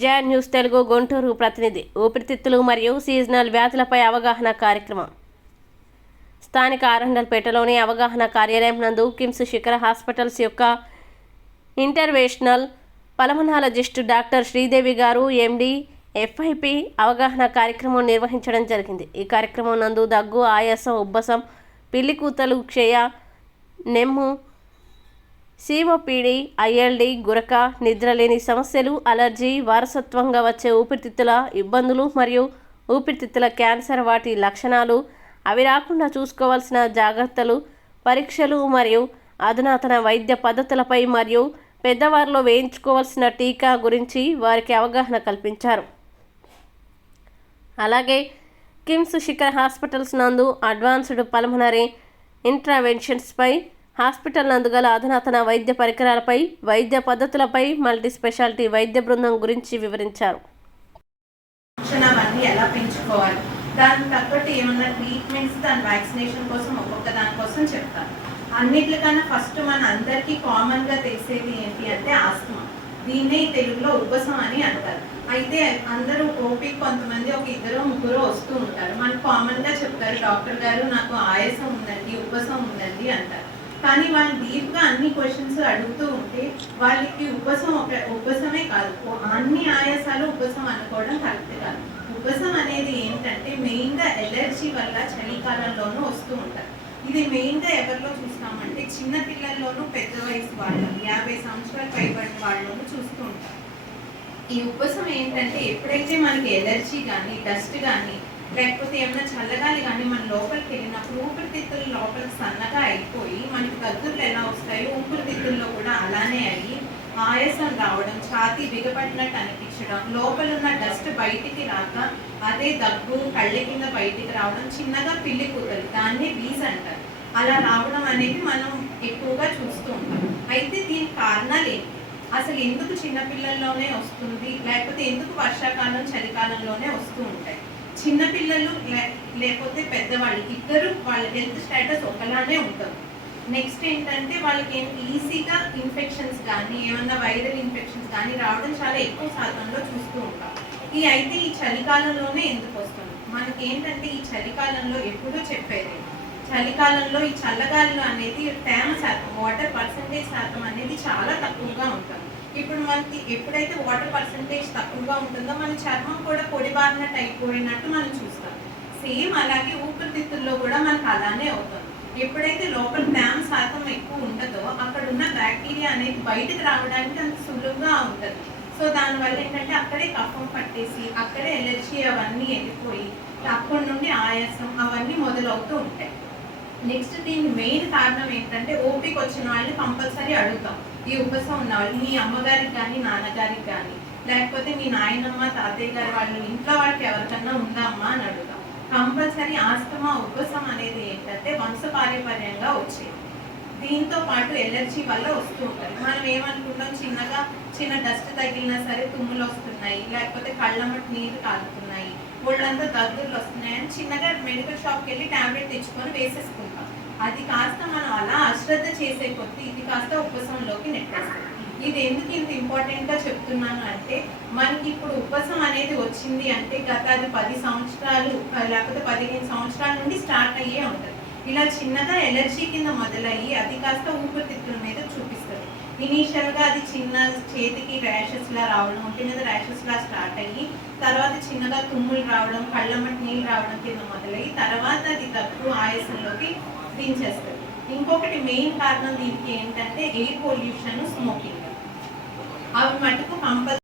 John news Telugu Guntur ప్రతినిధి. ఊపిరితిత్తులు మరియు సీజనల్ వ్యాధులపై అవగాహన కార్యక్రమం. స్థానిక ఆరండల్పేటలోని అవగాహన కార్యాలయం నందు కిమ్స్ శిఖర హాస్పిటల్స్ యొక్క ఇంటర్వేషనల్ పలమనాలజిస్టు డాక్టర్ శ్రీదేవి గారు ఎండి ఎఫ్ఐపి అవగాహన కార్యక్రమం నిర్వహించడం జరిగింది. ఈ కార్యక్రమం నందు దగ్గు ఆయాసం ఉబ్బసం పిల్లి కూతలు క్షయ నెమ్ము సిఓపిడి ఐఎల్డి గురక నిద్రలేని సమస్యలు అలర్జీ వారసత్వంగా వచ్చే ఊపిరితిత్తుల ఇబ్బందులు మరియు ఊపిరితిత్తుల క్యాన్సర్ వాటి లక్షణాలు. అవి రాకుండా చూసుకోవాల్సిన జాగ్రత్తలు పరీక్షలు మరియు అధునాతన వైద్య పద్ధతులపై మరియు పెద్దవారిలో వేయించుకోవాల్సిన టీకా గురించి వారికి అవగాహన కల్పించారు. అలాగే కిమ్స్ శిఖర్ హాస్పిటల్స్ నందు అడ్వాన్స్డ్ పల్మనరీ ఇంట్రావెన్షన్స్పై హాస్పిటల్ నందుగల అధునాతన వైద్య పరికరాలపై వైద్య పద్ధతులపై మల్టీ స్పెషాలిటీ వైద్య బృందం గురించి వివరించారు. ఎలా పెంచుకోవాలి? దానికి తగ్గట్టు ఏమన్నా ట్రీట్మెంట్స్ దాని వ్యాక్సినేషన్ కోసం ఒక్కొక్క దానికోసం చెప్తాను. అన్నిటికన్నా ఫస్ట్ మన అందరికీ కామన్గా తెలిసేది ఏంటి అంటే ఆస్తమా. దీన్నే తెలుగులో ఉపసం అని అంటారు. అయితే అందరూ ఓపీ కొంతమంది ఒక ఇద్దరు ముగ్గురు వస్తూ ఉంటారు. మనకు కామన్గా చెప్తారు డాక్టర్ గారు నాకు ఆయాసం ఉందండి ఉపసం ఉందండి అంటారు. కానీ వాళ్ళు డీప్గా అన్ని క్వశ్చన్స్ అడుగుతూ ఉంటే వాళ్ళకి ఉపసం ఒక ఉపసమే కాదు. అన్ని ఆయాసాలు ఉపసం అనుకోవడం కరెక్ట్ కాదు. ఉపసం అనేది ఏంటంటే మెయిన్గా ఎలర్జీ వల్ల చలికాలంలోనూ వస్తూ ఉంటారు ఇది మెయిన్గా ఎవరిలో చూస్తామంటే చిన్న పిల్లల్లోనూ పెద్ద వయసు వాళ్ళు యాభై సంవత్సరాలు పైబడిన వాళ్ళలోనూ చూస్తూ ఉంటారు ఈ ఉపసం ఏంటంటే ఎప్పుడైతే మనకి ఎలర్జీ కానీ డస్ట్ కానీ లేకపోతే ఏమైనా చల్లగాలి కానీ మన లోపలికి వెళ్ళినప్పుడు ఊపిరితిత్తులు లోపల సన్నగా అయిపోయి మనకి గద్దులు ఎలా వస్తాయో ఊపిరితిత్తుల్లో కూడా అలానే అయ్యి ఆయాసం రావడం ఛాతీ బిగపడినట్టు అనిపించడం లోపల ఉన్న డస్ట్ బయటికి రాక అదే దగ్గు కళ్ళ కింద బయటికి రావడం చిన్నగా పిల్లి కూతలు దాన్ని వీజ్ అంటారు. అలా రావడం అనేది మనం ఎక్కువగా చూస్తూ ఉంటాం. అయితే దీనికి కారణాలు ఏంటి? అసలు ఎందుకు చిన్నపిల్లల్లోనే వస్తుంది? లేకపోతే ఎందుకు వర్షాకాలం చలికాలంలోనే వస్తూ ఉంటాయి? చిన్నపిల్లలు లే- లేకపోతే పెద్దవాళ్ళు ఇద్దరు వాళ్ళ హెల్త్ స్టేటస్ ఒకలానే ఉంటుంది. నెక్స్ట్ ఏంటంటే వాళ్ళకి ఏం ఈజీగా ఇన్ఫెక్షన్స్ కానీ ఏమన్నా వైరల్ ఇన్ఫెక్షన్స్ కానీ రావడం చాలా ఎక్కువ శాతంలో చూస్తూ ఉంటాం. ఈ అయితే ఈ చలికాలంలోనే ఎందుకు వస్తుంది? మనకి ఏంటంటే ఈ చలికాలంలో ఎప్పుడూ చెప్పేది చలికాలంలో ఈ చల్లగాలిలో అనేది తేమ శాతం వాటర్ పర్సంటేజ్ శాతం అనేది చాలా తక్కువగా ఉంటుంది. ఇప్పుడు మనకి ఎప్పుడైతే వాటర్ పర్సంటేజ్ తక్కువగా ఉంటుందో మన చర్మం కూడా పొడి బారినట్టు అయిపోయినట్టు మనం చూస్తాం. సేమ్ అలాగే ఊపిరితిత్తుల్లో కూడా మనకు అలానే అవుతుంది. ఎప్పుడైతే లోపల తేమ శాతం ఎక్కువ ఉండదో అక్కడ ఉన్న బ్యాక్టీరియా అనేది బయటకు రావడానికి అంత సులువుగా ఉంటుంది. సో దానివల్ల ఏంటంటే అక్కడే కఫం పట్టేసి అక్కడే ఎలర్జీ అవన్నీ వెళ్ళిపోయి అక్కడి నుండి ఆయాసం అవన్నీ మొదలవుతూ ఉంటాయి. నెక్స్ట్ దీని మెయిన్ కారణం ఏంటంటే ఓపిక వచ్చిన వాళ్ళని కంపల్సరీ అడుగుతాం. ఈ ఉపసం ఉన్న వాళ్ళు మీ అమ్మగారికి కానీ నాన్నగారికి కానీ లేకపోతే మీ నాయనమ్మ తాతయ్య గారి వాళ్ళు ఇంట్లో వాళ్ళకి ఎవరికన్నా ఉందా అమ్మా అని అడుగుతాం. కంపల్సరీ ఆస్తమా ఉపసం అనేది ఏంటంటే వంశపారంపర్యంగా వచ్చేది దీంతో పాటు ఎలర్జీ వల్ల వస్తూ ఉంటుంది. మనం ఏమనుకుంటాం? చిన్నగా చిన్న డస్ట్ తగిలినా సరే తుమ్ములు వస్తున్నాయి లేకపోతే కళ్ళమ్మటి నీరు కాలుతున్నాయి ఒళ్ళంతా దద్దుర్లు వస్తున్నాయి అని చిన్నగా మెడికల్ షాప్కి వెళ్ళి టాబ్లెట్ తెచ్చుకొని వేసేసుకుంటాం. అది కాస్త మనం అలా అశ్రద్ధ చేసే కొద్దీ ఇది కాస్త ఉపశంలోకి నెట్టేస్తుంది. ఇది ఎందుకు ఇంత ఇంపార్టెంట్గా చెప్తున్నాను అంటే మనకి ఇప్పుడు ఉపసం అనేది వచ్చింది అంటే గత అది పది సంవత్సరాలు లేకపోతే పదిహేను సంవత్సరాల నుండి స్టార్ట్ అయ్యే ఉంటుంది. ఇలా చిన్నగా ఎలర్జీ కింద మొదలయ్యి అది కాస్త ఊపిరితిత్తుల మీద చూపిస్తుంది. ఇనీషియల్గా అది చిన్న చేతికి ర్యాషెస్ లా రావడం ఒంటి మీద ర్యాషెస్ లా స్టార్ట్ అయ్యి తర్వాత చిన్నగా తుమ్ములు రావడం కళ్ళమ్మటి నీళ్ళు రావడం కింద మొదలయ్యి తర్వాత అది తప్పు ఆయాసంలోకి దించేస్తుంది. ఇంకొకటి మెయిన్ కారణం దీనికి ఏంటంటే ఎయిర్ పొల్యూషన్ స్మోకింగ్ అవి మటుకు పంప